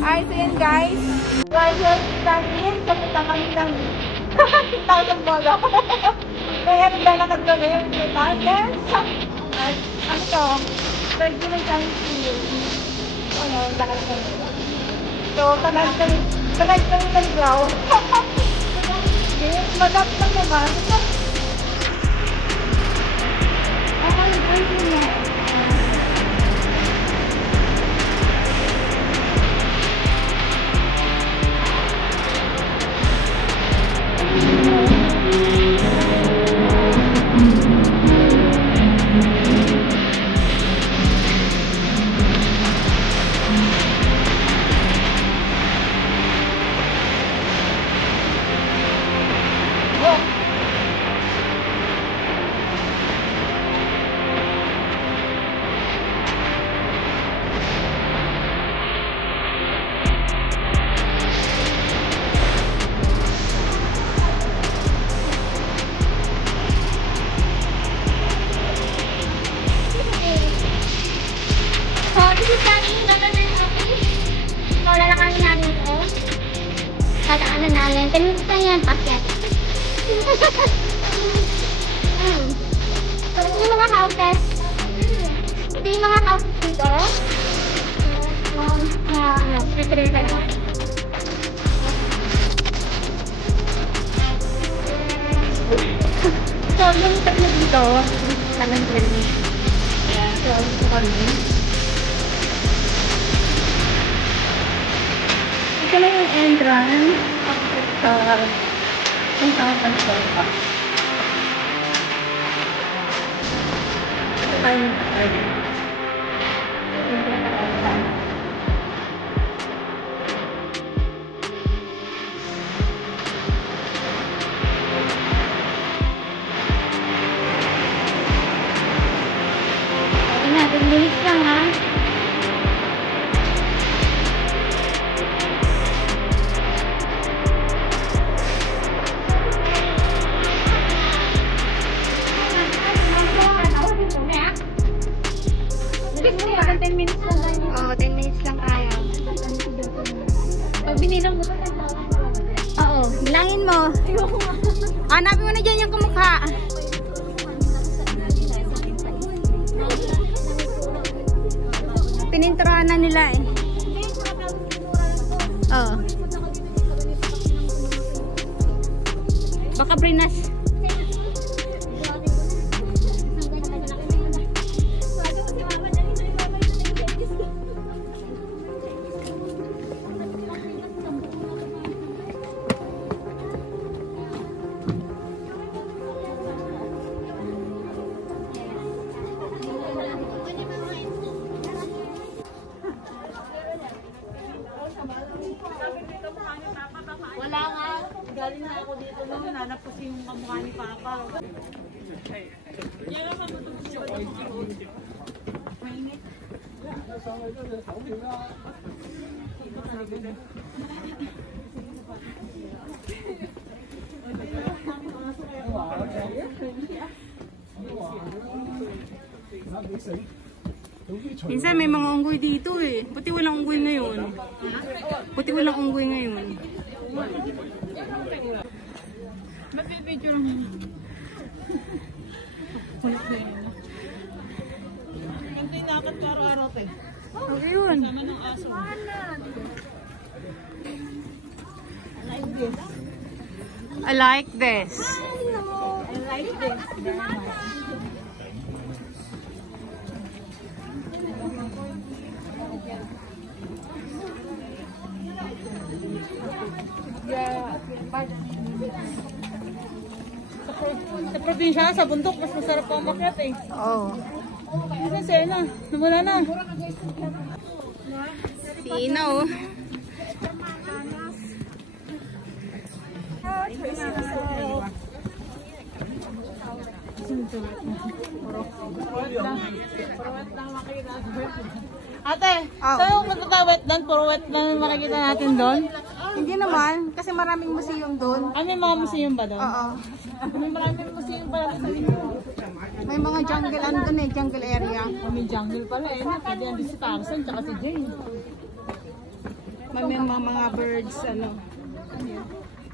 Ay, so yun guys. Royal Stanley, kapunta kami ng Thousand Bola. Kaya naglalakad kami yung Thousand. At ano to? Pwede na kami siyo. Ano, lakad kami. So, tanag kami ng ground. Madap lang naman. Ay, pwede na. Tataanan namin. Pinunta na yan, paket. So, ito yung mga houses. Ito yung mga houses dito. Prepare ka na. So, yung tatlo dito, talang training. So, ito kami. Ito na yung entrance yung Thousand Bola. Ito tayo yung garden. Ayun na, 10 minutes lang ha. Oo, 10 minutes lang tayo. Pag binilang mo ka na. Oo, bilangin mo. Hanapin mo na dyan yung kamukha. Pininturahan na nila eh. Oo. Baka Brinas. Wala nga. Galing na ako dito noon. Nanap ko yung kamukha ni Papa. Yan naman matutulog siya. Mainit. Minsan may mga unggoy dito eh. Buti walang unggoy ngayon. Buti walang unggoy ngayon. Mag-video lang. Ganda yung lakad ko araw-araw tayo. Okay yun. Sama ng aso. I like this. I like this. I like this. Sa probinsya, sa bundok, mas masarap pa umakyat eh. Oo. Kasi Sena, namuna na. Sino? Ate, sa'yo punta wetland, puro wetland makikita natin doon? Hindi naman, kasi maraming museum doon. May mga museum ba doon? Oo. May maraming museum pala sa inyo. May mga jungle andun eh, jungle area. May jungle pala eh. Pwede yan si Tarzan tsaka si Jane. kami ang mga birds, ano.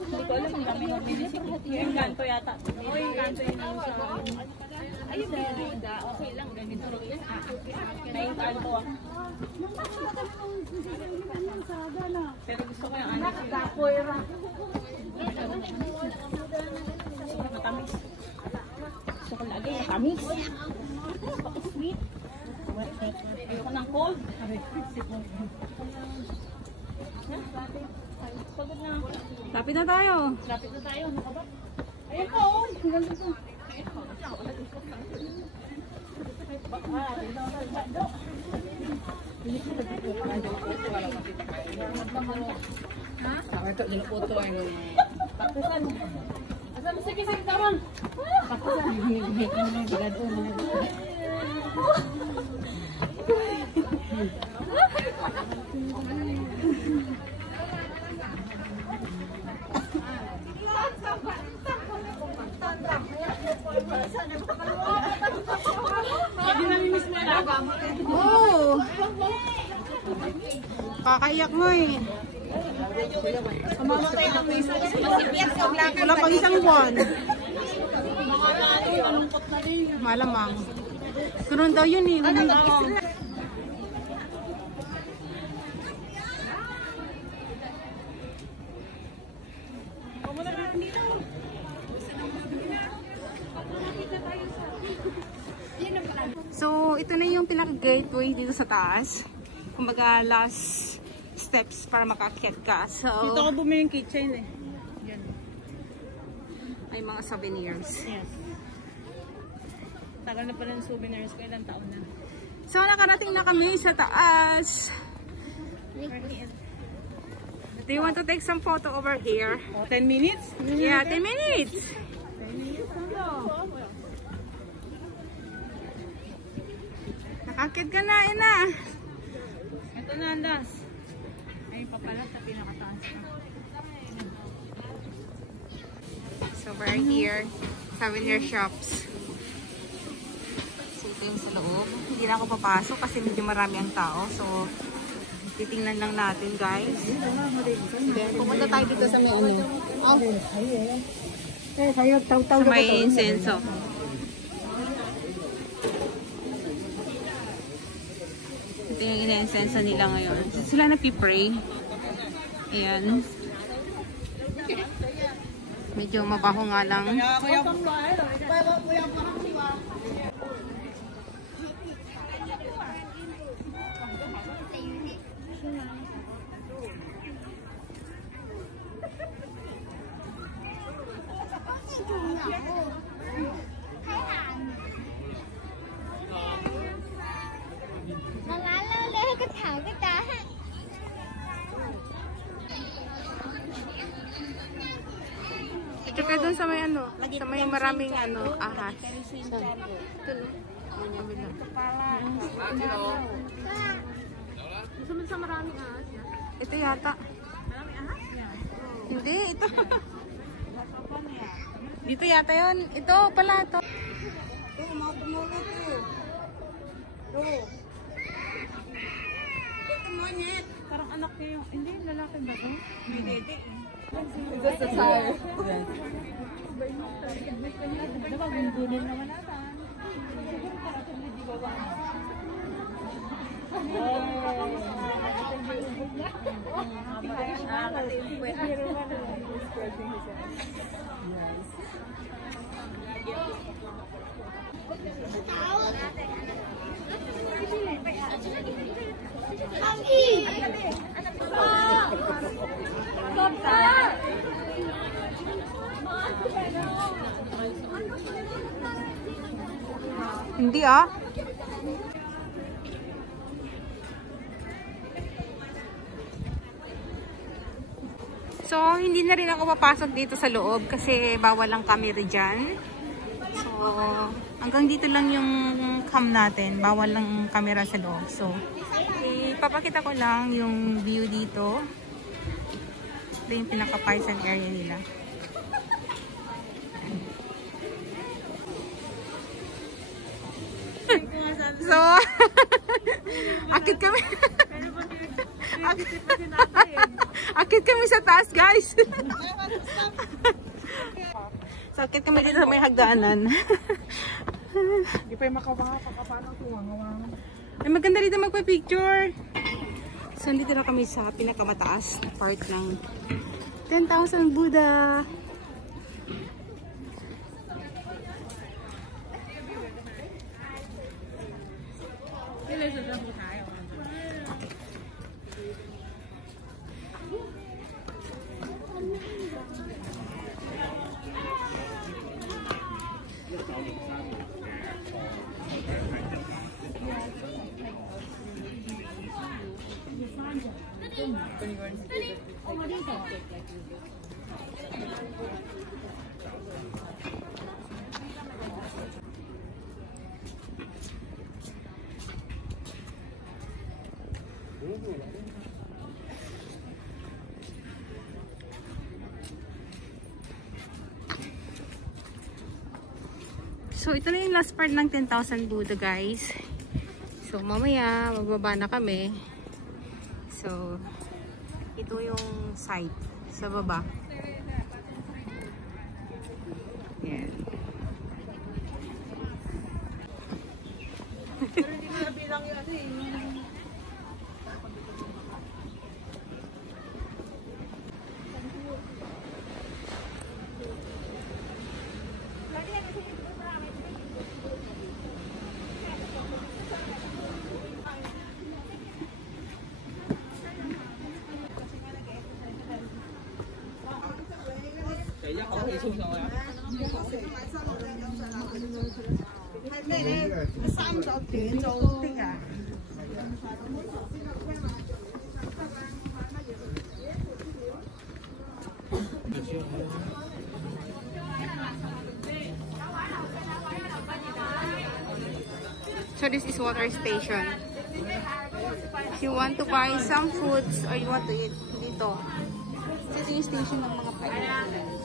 Hindi ko alam kung kami yung municipal. Yung kanto yata. Oo, yung kanto yun yung sa... Ayun, Bermuda. Okay lang, ganito rin. May kanto ako. Pero gusto ko yung ano. Matamis. Gusto ko lagi, matamis. Sweet. Ayoko ng cold. Pagod na ako. Lapit na tayo. Lapit na tayo. Nakaba? Ayun po. Ganda po. Ito, niluputo ay mo. Pakusan. Asa mo sige sige tamang. Pakusan. Hindi namimiss mo na ako. Oo. Kakaiyak mo eh. Mamamatay ng misa. Wala pang isang buwan. Malungkot na rin. Malamang. Ganun daw yun eh. So, ito na yung pinaka-gateway dito sa taas. Kumbaga, last steps para makaakyat ka. So, Dito ko bumili yung kitchen eh. Yan. may mga souvenirs. Yes. Tagal na pala ng souvenirs ko. Ilang taon na. So, nakarating na kami sa taas. Do you want to take some photo over here? Oh, 10 minutes? Yeah, 10 minutes. Nakakit ka na, Ina. Ito na ang last. Ay, papalat sa pinakataas na. So, we're here. Souvenir shops. So, ito yung sa loob. Hindi na ako papasok kasi medyo marami ang tao. So, titingnan lang natin, guys. Then, pumunta tayo dito sa may ano. Sa may incenso. Ito yung ina-incenso nila ngayon. Sila nagpipray. Ayan. Medyo mabaho nga lang. Ito ka dun sa may ano, sa may maraming ano, ahas. Ito no. Gusto mo sa maraming ahas na? Ito yata. Maraming ahas niya. Hindi, ito. Dito yata yun. Ito pala, ito. Oo, mga tumulog ko. Oo. Ito monyet. Parang anak niya yung... Hindi, lalaki ba ito? May dede eh. Just a tire. Diba, gundunin naman natin. Siguro parang kung hindi ba ba? Hindi ah. So, hindi na rin ako papasok dito sa loob kasi bawal ang camera dyan. So, hanggang dito lang yung cam natin. Bawal lang camera sa loob. So, ipapakita ko lang yung view dito. Ito yung pinaka-paisan area nila. So, akit kami. Akit kami sa taas, guys. So, akit kami dito sa may hagdanan. Hindi pa yung makapapakapanaw tuwang-tuwang. Ay, maganda dito magpa-picture. So, dito na kami sa pinakamataas na part ng 10,000 Buddha. So, ito na yung last part ng 10,000 Buddha, guys. So, mamaya, magbaba na kami. So, ito yung site sa baba. Yan. Pero hindi mo nabilang yung ano eh. So this is water station. If you want to buy some foods or you want to eat dito. So ito yung station ng mga pagkain.